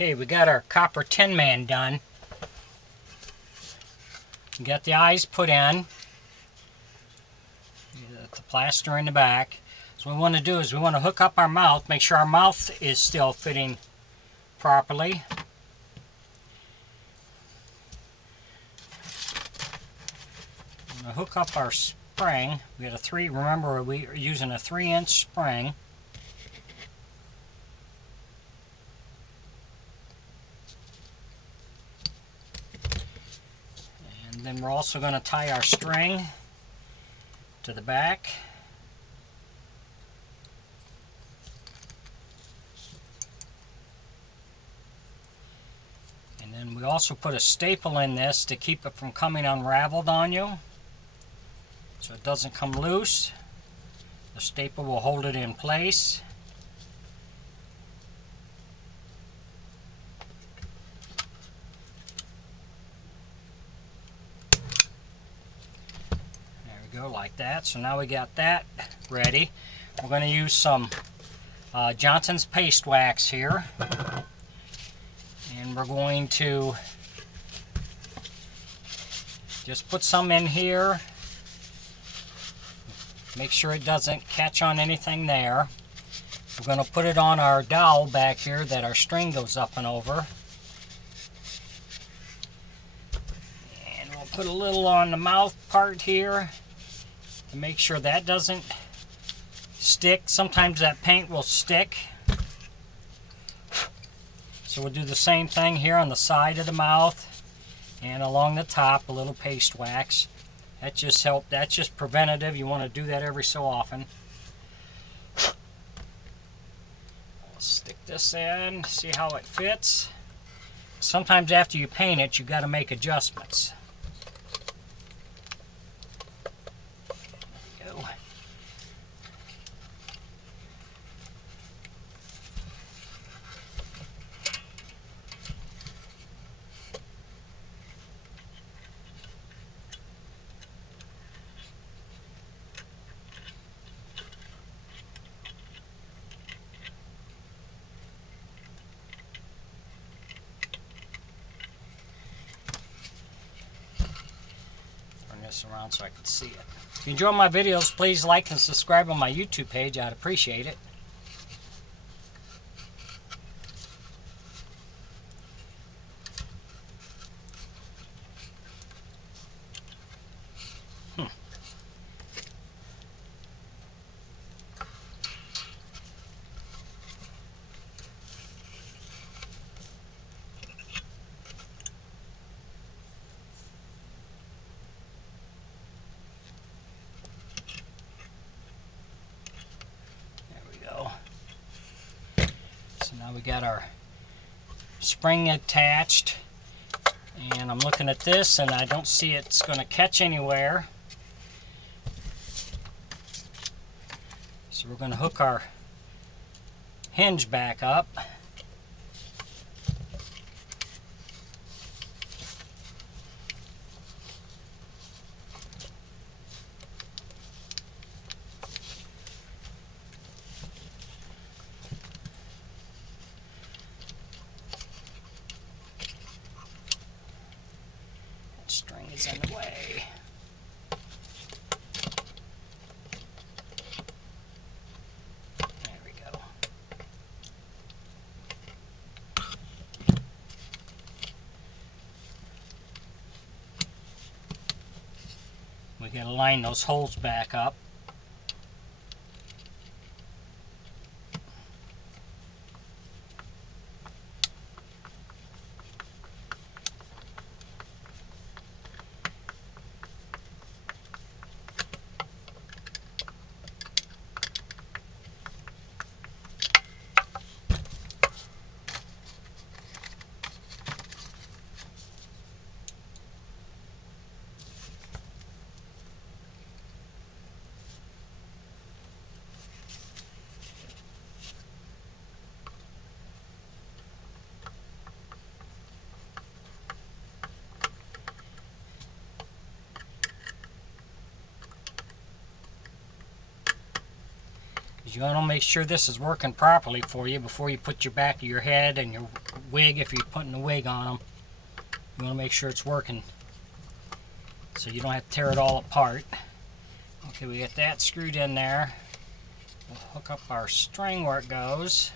Okay, we got our copper Tinman done. We got the eyes put in. The plaster in the back. So what we want to do is we want to hook up our mouth, make sure our mouth is still fitting properly. I'm going to hook up our spring. We got a 3, remember we're using a 3-inch spring. And then we're also going to tie our string to the back. And then we also put a staple in this to keep it from coming unraveled on you, so it doesn't come loose. The staple will hold it in place. There we go, like that. So now we got that ready. We're going to use some Johnson's paste wax here, and we're going to just put some in here. Make sure it doesn't catch on anything there. We're going to put it on our dowel back here that our string goes up and over. And we'll put a little on the mouth part here to make sure that doesn't stick. Sometimes that paint will stick. So we'll do the same thing here on the side of the mouth and along the top, a little paste wax. That just helps. That's just preventative. You want to do that every so often. I'll stick this in, see how it fits. Sometimes after you paint it, you got to make adjustments. There we go. This around so I can see it. If you enjoy my videos, please like and subscribe on my YouTube page. I'd appreciate it. So now we got our spring attached, and I'm looking at this and I don't see it's going to catch anywhere. So we're going to hook our hinge back up. String is in the way. There we go. We got to line those holes back up. You want to make sure this is working properly for you before you put your back of your head and your wig, if you're putting a wig on them. You want to make sure it's working so you don't have to tear it all apart. Okay, we got that screwed in there. We'll hook up our string where it goes.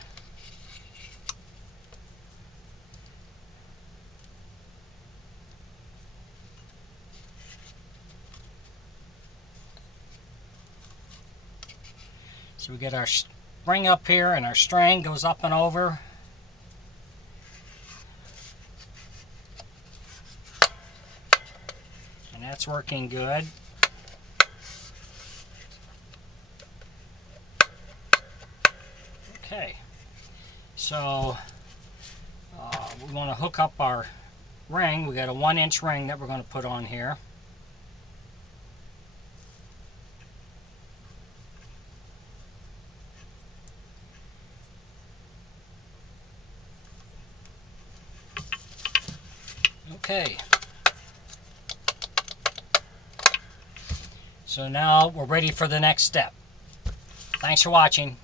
So we get our spring up here and our string goes up and over. And that's working good. Okay, so we want to hook up our ring. We got a 1-inch ring that we're going to put on here. Okay, so now we're ready for the next step. Thanks for watching.